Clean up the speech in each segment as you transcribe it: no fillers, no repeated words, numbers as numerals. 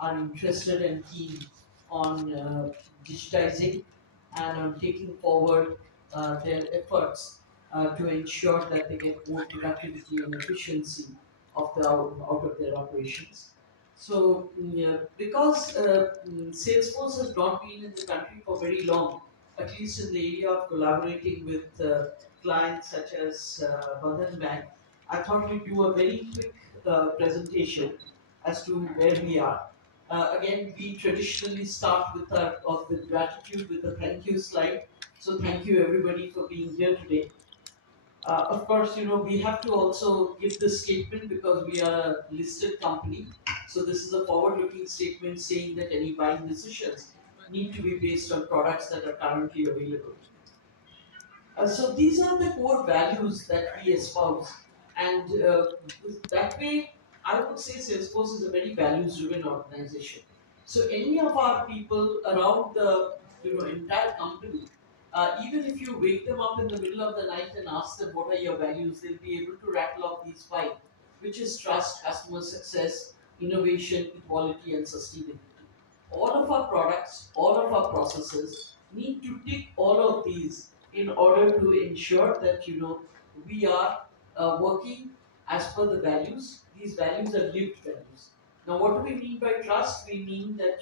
are interested and keen on digitizing and on taking forward their efforts to ensure that they get more productivity and efficiency out of their operations. So, yeah, because Salesforce has not been in the country for very long, at least in the area of collaborating with clients such as Bandhan Bank, I thought we'd do a very quick presentation as to where we are. Again, we traditionally start with gratitude with a thank you slide. So thank you everybody for being here today. Of course, we have to also give this statement because we are a listed company. So this is a forward-looking statement saying that any buying decisions need to be based on products that are currently available. So these are the core values that we espouse, and that way, I would say Salesforce is a very values-driven organization. So any of our people around the entire company, even if you wake them up in the middle of the night and ask them what are your values, they'll be able to rattle off these five, which is trust, customer success, innovation, equality, and sustainability. All of our products, all of our processes need to tick all of these in order to ensure that we are working as per the values. These values are lived values. Now, what do we mean by trust? We mean that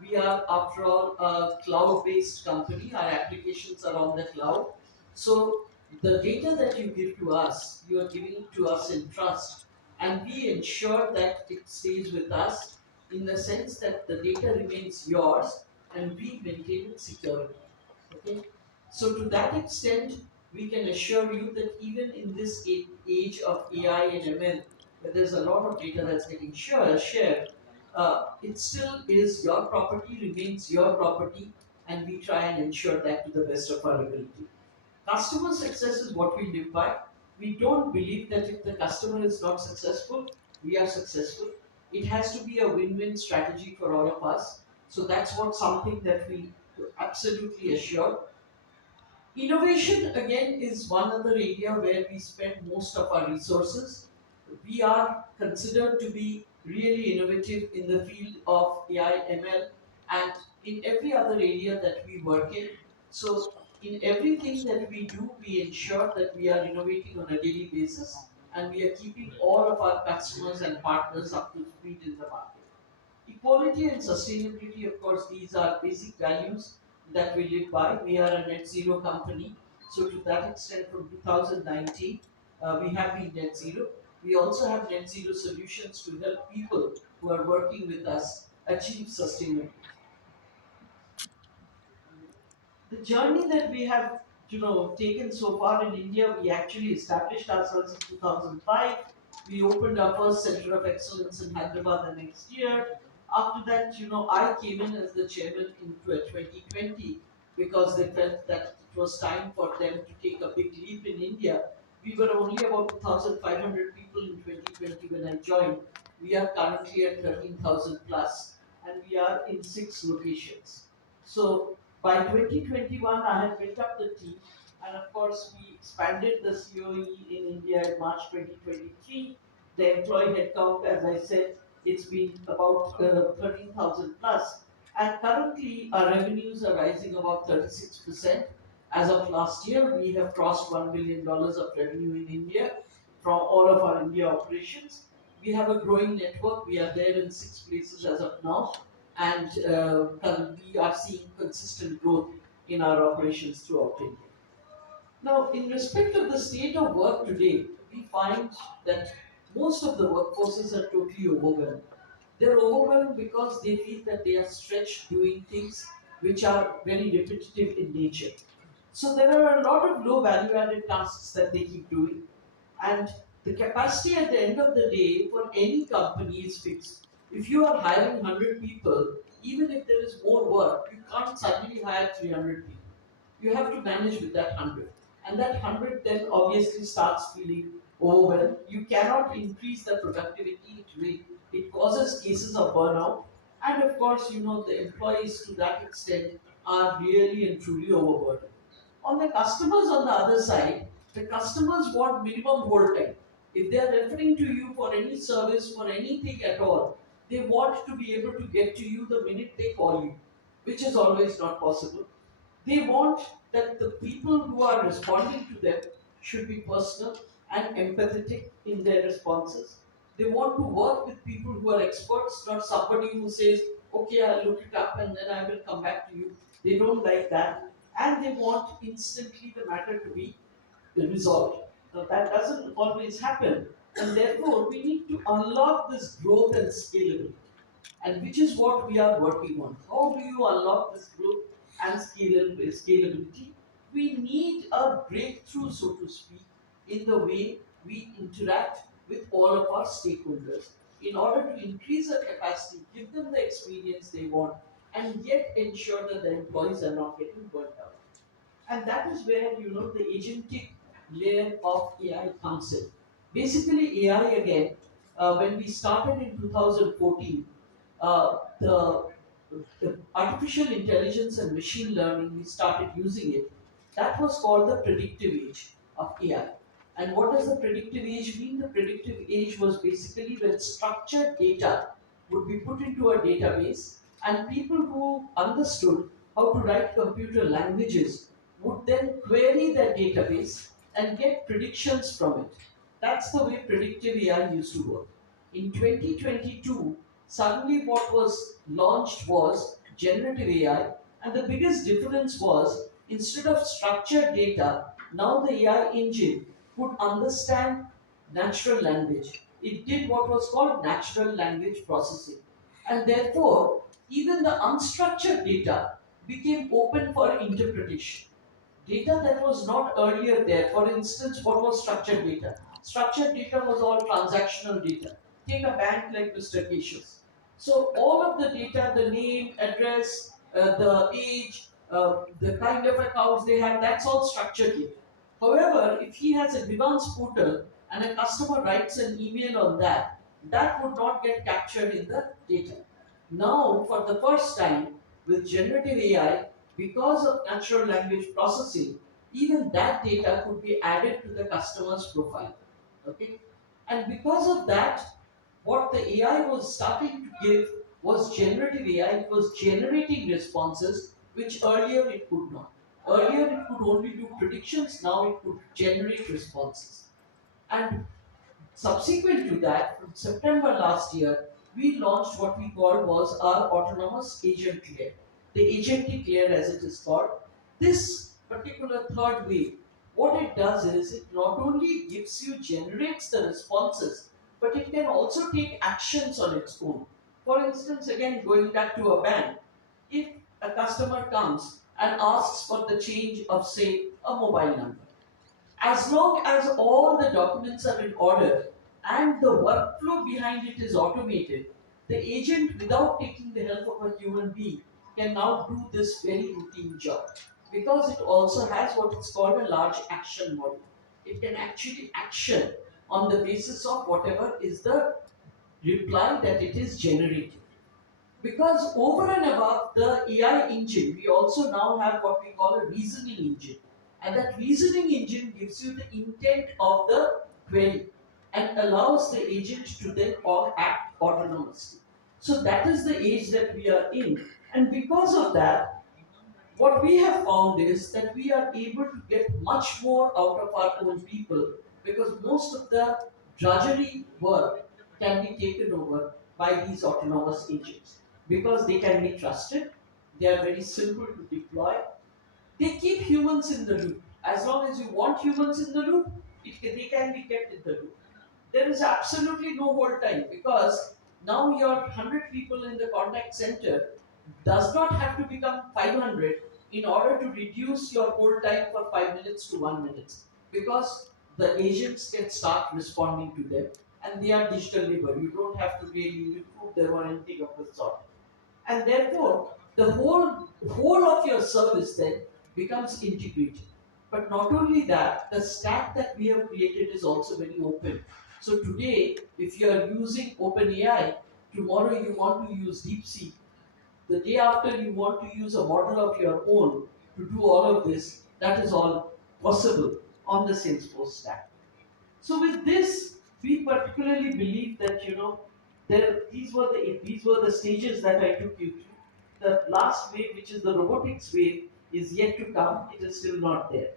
we are, after all, a cloud-based company. Our applications are on the cloud, so the data that you give to us, you are giving it to us in trust, and we ensure that it stays with us in the sense that the data remains yours and we maintain its security. Okay? So, to that extent, we can assure you that even in this age of AI and ML, where there's a lot of data that's getting shared, it still is your property, remains your property, and we try and ensure that to the best of our ability. Customer success is what we live by. We don't believe that if the customer is not successful, we are successful. It has to be a win-win strategy for all of us. So that's what something that we absolutely assure. Innovation again is one other area where we spend most of our resources. We are considered to be really innovative in the field of AI, ML, and in every other area that we work in. So, in everything that we do, we ensure that we are innovating on a daily basis and we are keeping all of our customers and partners up to speed in the market. Equality and sustainability, of course, these are basic values that we live by. We are a net zero company. So, to that extent, from 2019, we have been net zero. We also have net zero solutions to help people who are working with us achieve sustainability. The journey that we have taken so far in India, we actually established ourselves in 2005. We opened our first center of excellence in Hyderabad the next year. After that, I came in as the chairman in 2020 because they felt that it was time for them to take a big leap in India. We were only about 2,500 people in 2020 when I joined. We are currently at 13,000 plus, and we are in 6 locations. So by 2021, I had built up the team, and of course, we expanded the COE in India in March 2023. The employee headcount, as I said, it's been about 13,000 plus, and currently our revenues are rising about 36%. As of last year, we have crossed $1 billion of revenue in India from all of our India operations. We have a growing network. We are there in 6 places as of now, and we are seeing consistent growth in our operations throughout India. Now, in respect of the state of work today, we find that most of the workforces are totally overwhelmed. They're overwhelmed because they feel that they are stretched doing things which are very repetitive in nature. So there are a lot of low value added tasks that they keep doing. And the capacity at the end of the day for any company is fixed. If you are hiring 100 people, even if there is more work, you can't suddenly hire 300 people. You have to manage with that 100. And that 100 then obviously starts feeling overwhelmed. You cannot increase the productivity, it causes cases of burnout. And of course, the employees to that extent are really and truly overburdened. On the customers on the other side, the customers want minimum hold time. If they are referring to you for any service, for anything at all, They want to be able to get to you the minute they call you, which is always not possible. They want that the people who are responding to them should be personal and empathetic in their responses. They want to work with people who are experts, not somebody who says, okay, I'll look it up and then I will come back to you. They don't like that. And they want instantly the matter to be resolved. Now, that doesn't always happen. And therefore, we need to unlock this growth and scalability, and which is what we are working on. How do you unlock this growth and scalability? We need a breakthrough, so to speak, in the way we interact with all of our stakeholders in order to increase our capacity, give them the experience they want, and yet ensure that the employees are not getting burnt out. And that is where the agentic layer of AI comes in. Basically, AI again, when we started in 2014, the artificial intelligence and machine learning, we started using it. That was called the predictive age of AI. And what does the predictive age mean? The predictive age was basically when structured data would be put into a database, and people who understood how to write computer languages would then query that database and get predictions from it. That's the way predictive AI used to work. In 2022, suddenly what was launched was generative AI, and the biggest difference was instead of structured data, now the AI engine could understand natural language. It did what was called natural language processing. And therefore, even the unstructured data became open for interpretation. Data that was not earlier there, for instance, what was structured data? Structured data was all transactional data. Take a bank like Mr. Keshav. So all of the data, the name, address, the age, the kind of accounts they have, that's all structured data. However, if he has a grievance portal and a customer writes an email on that, that would not get captured in the data. Now, for the first time, with generative AI, because of natural language processing, even that data could be added to the customer's profile. Okay? And because of that, what the AI was starting to give was generative AI. It was generating responses which earlier it could not. Earlier it could only do predictions, now it could generate responses. And subsequent to that, from September last year, we launched what we called was our autonomous agent layer, the agentic layer as it is called. This particular third wave, what it does is it not only gives you, generates the responses, but it can also take actions on its own. For instance, again, going back to a bank, if a customer comes and asks for the change of, say, a mobile number, as long as all the documents are in order and the workflow behind it is automated, the agent, without taking the help of a human being, can now do this very routine job because it also has what is called a large action model. It can actually action on the basis of whatever is the reply that it is generating. Because over and above the AI engine, we also now have what we call a reasoning engine. And that reasoning engine gives you the intent of the query and allows the agent to then act autonomously. So that is the age that we are in. And because of that, what we have found is that we are able to get much more out of our own people because most of the drudgery work can be taken over by these autonomous agents because they can be trusted, they are very simple to deploy, they keep humans in the loop. As long as you want humans in the loop, they can be kept in the loop. There is absolutely no hold time because now your 100 people in the contact center does not have to become 500 in order to reduce your hold time for 5 minutes to 1 minute because the agents can start responding to them and they are digital labor. You don't have to really recruit them or anything of the sort, and therefore the whole of your service then becomes integrated. But not only that, the stack that we have created is also very open. So today, if you are using OpenAI, tomorrow you want to use DeepSeek, the day after you want to use a model of your own to do all of this, that is all possible on the Salesforce stack. So with this, we particularly believe that these were the stages that I took you through. The last wave, which is the robotics wave, is yet to come. It is still not there.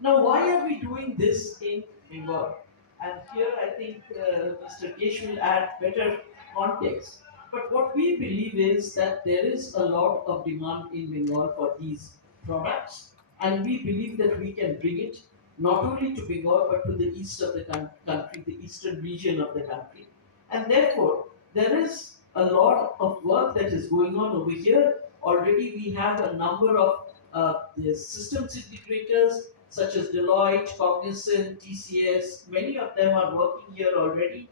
Now, why are we doing this in Bengal? And here I think Mr. Kesh will add better context. But what we believe is that there is a lot of demand in Bengal for these products, and we believe that we can bring it not only to Bengal but to the east of the country, the eastern region of the country. And therefore, there is a lot of work that is going on over here. Already, we have a number of the systems integrators such as Deloitte, Cognizant, TCS. Many of them are working here already.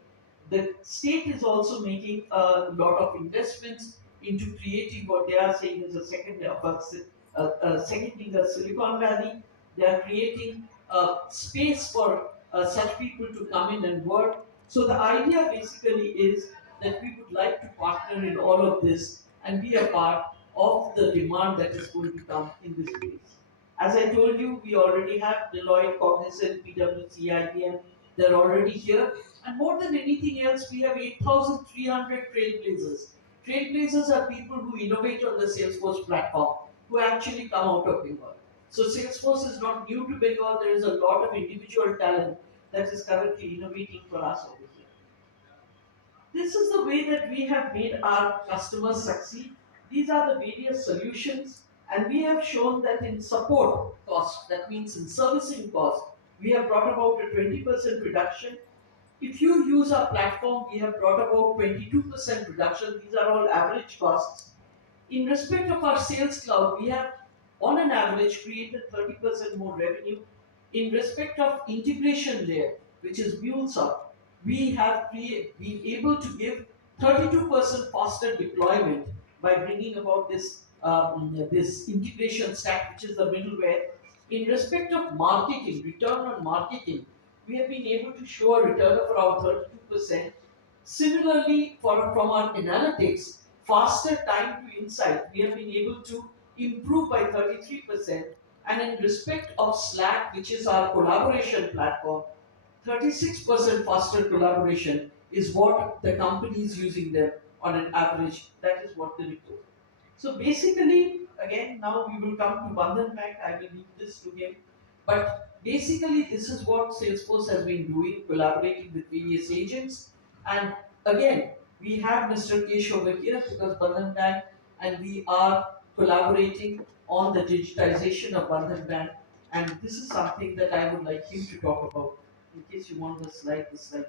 The state is also making a lot of investments into creating what they are saying is a second thing, a Silicon Valley. They are creating a space for such people to come in and work. So the idea basically is that we would like to partner in all of this and be a part of the demand that is going to come in this space. As I told you, we already have Deloitte, Cognizant, PwC, IBM. They're already here. And more than anything else, we have 8,300 trailblazers. Trailblazers are people who innovate on the Salesforce platform, who actually come out of Bengal. So Salesforce is not new to Bengal. There is a lot of individual talent that is currently innovating for us over here. This is the way that we have made our customers succeed. These are the various solutions, and we have shown that in support cost, that means in servicing cost, we have brought about a 20% reduction. If you use our platform, we have brought about 22% reduction. These are all average costs. In respect of our sales cloud, we have on an average created 30% more revenue. In respect of integration layer, which is MuleSoft, we have been able to give 32% faster deployment by bringing about this integration stack, which is the middleware. In respect of marketing, return on marketing, we have been able to show a return of around 32%. Similarly, from our analytics, faster time to insight, we have been able to improve by 33%. And in respect of Slack, which is our collaboration platform, 36% faster collaboration is what the company is using them on an average. That is what they report. So basically, again, now we will come to Bandhan Bank. I will leave this to him. But basically, this is what Salesforce has been doing, collaborating with various agents. And again, we have Mr. Kesh over here because Bandhan Bank and we are collaborating on the digitization of Bandhan Bank. And this is something that I would like him to talk about. In case you want the slides are.